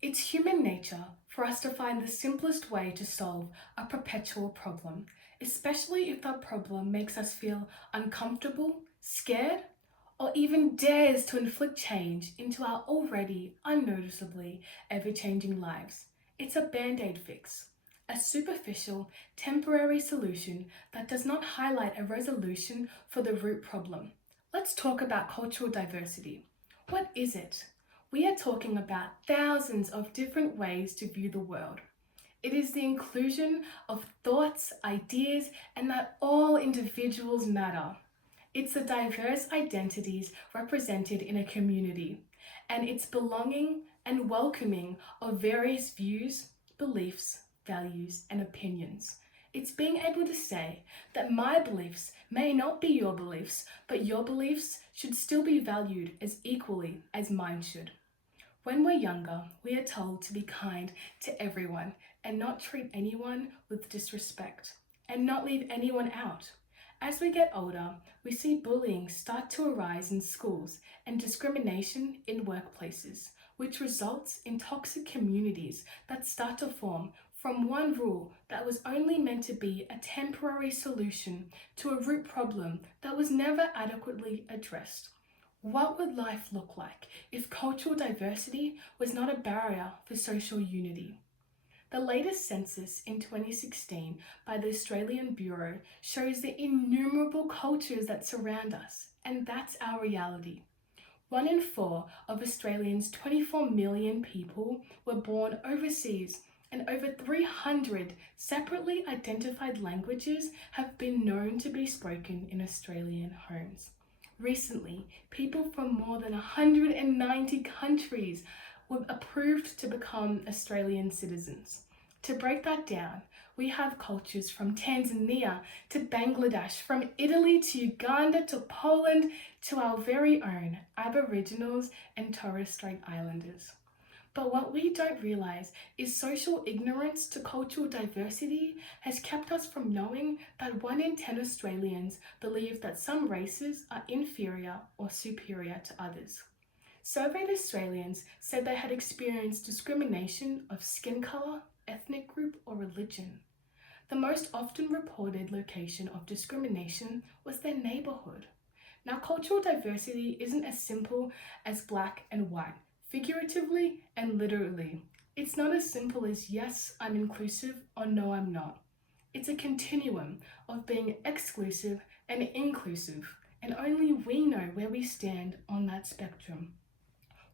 It's human nature for us to find the simplest way to solve a perpetual problem, especially if that problem makes us feel uncomfortable, scared, or even dares to inflict change into our already unnoticeably ever-changing lives. It's a band-aid fix, a superficial, temporary solution that does not highlight a resolution for the root problem. Let's talk about cultural diversity. What is it? We are talking about thousands of different ways to view the world. It is the inclusion of thoughts, ideas, and that all individuals matter. It's the diverse identities represented in a community, and it's belonging and welcoming of various views, beliefs, values, and opinions. It's being able to say that my beliefs may not be your beliefs, but your beliefs should still be valued as equally as mine should. When we're younger, we are told to be kind to everyone and not treat anyone with disrespect and not leave anyone out. As we get older, we see bullying start to arise in schools and discrimination in workplaces, which results in toxic communities that start to form from one rule that was only meant to be a temporary solution to a root problem that was never adequately addressed. What would life look like if cultural diversity was not a barrier for social unity? The latest census in 2016 by the Australian Bureau shows the innumerable cultures that surround us, and that's our reality. 1 in 4 of Australians' 24 million people were born overseas, and over 300 separately identified languages have been known to be spoken in Australian homes. Recently, people from more than 190 countries were approved to become Australian citizens. To break that down, we have cultures from Tanzania to Bangladesh, from Italy to Uganda to Poland to our very own Aboriginals and Torres Strait Islanders. But what we don't realize is social ignorance to cultural diversity has kept us from knowing that 1 in 10 Australians believe that some races are inferior or superior to others. Surveyed Australians said they had experienced discrimination of skin colour, ethnic group, or religion. The most often reported location of discrimination was their neighbourhood. Now, cultural diversity isn't as simple as black and white, figuratively and literally. It's not as simple as yes, I'm inclusive, or no, I'm not. It's a continuum of being exclusive and inclusive, and only we know where we stand on that spectrum.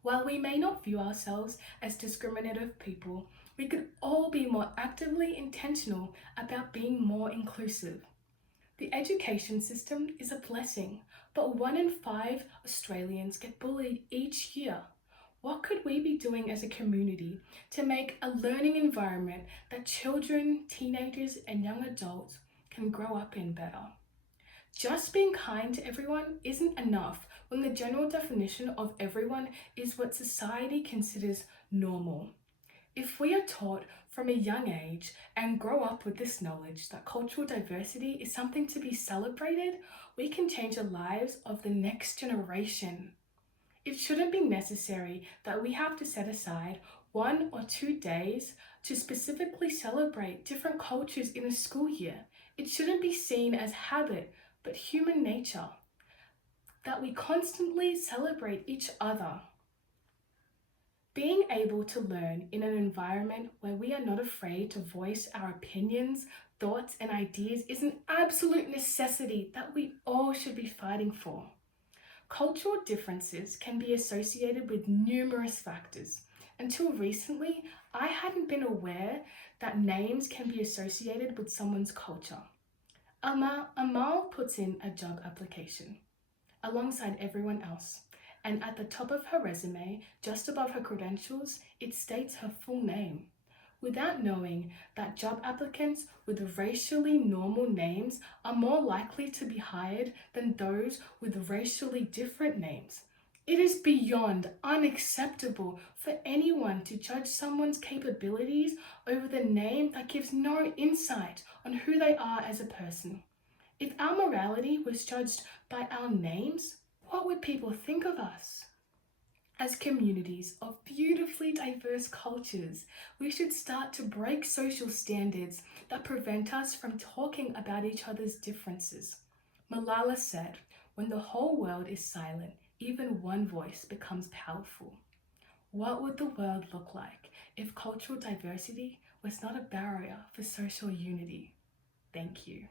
While we may not view ourselves as discriminative people, we could all be more actively intentional about being more inclusive. The education system is a blessing, but 1 in 5 Australians get bullied each year. What could we be doing as a community to make a learning environment that children, teenagers, and young adults can grow up in better? Just being kind to everyone isn't enough when the general definition of everyone is what society considers normal. If we are taught from a young age and grow up with this knowledge that cultural diversity is something to be celebrated, we can change the lives of the next generation. It shouldn't be necessary that we have to set aside 1 or 2 days to specifically celebrate different cultures in a school year. It shouldn't be seen as habit, but human nature, that we constantly celebrate each other. Being able to learn in an environment where we are not afraid to voice our opinions, thoughts, and ideas is an absolute necessity that we all should be fighting for. Cultural differences can be associated with numerous factors. Until recently, I hadn't been aware that names can be associated with someone's culture. Amal puts in a job application alongside everyone else, and at the top of her resume, just above her credentials, it states her full name. Without knowing that job applicants with racially normal names are more likely to be hired than those with racially different names. It is beyond unacceptable for anyone to judge someone's capabilities over the name that gives no insight on who they are as a person. If our morality was judged by our names, what would people think of us? As communities of beautifully diverse cultures, we should start to break social standards that prevent us from talking about each other's differences. Malala said, "When the whole world is silent, even one voice becomes powerful." What would the world look like if cultural diversity was not a barrier for social unity? Thank you.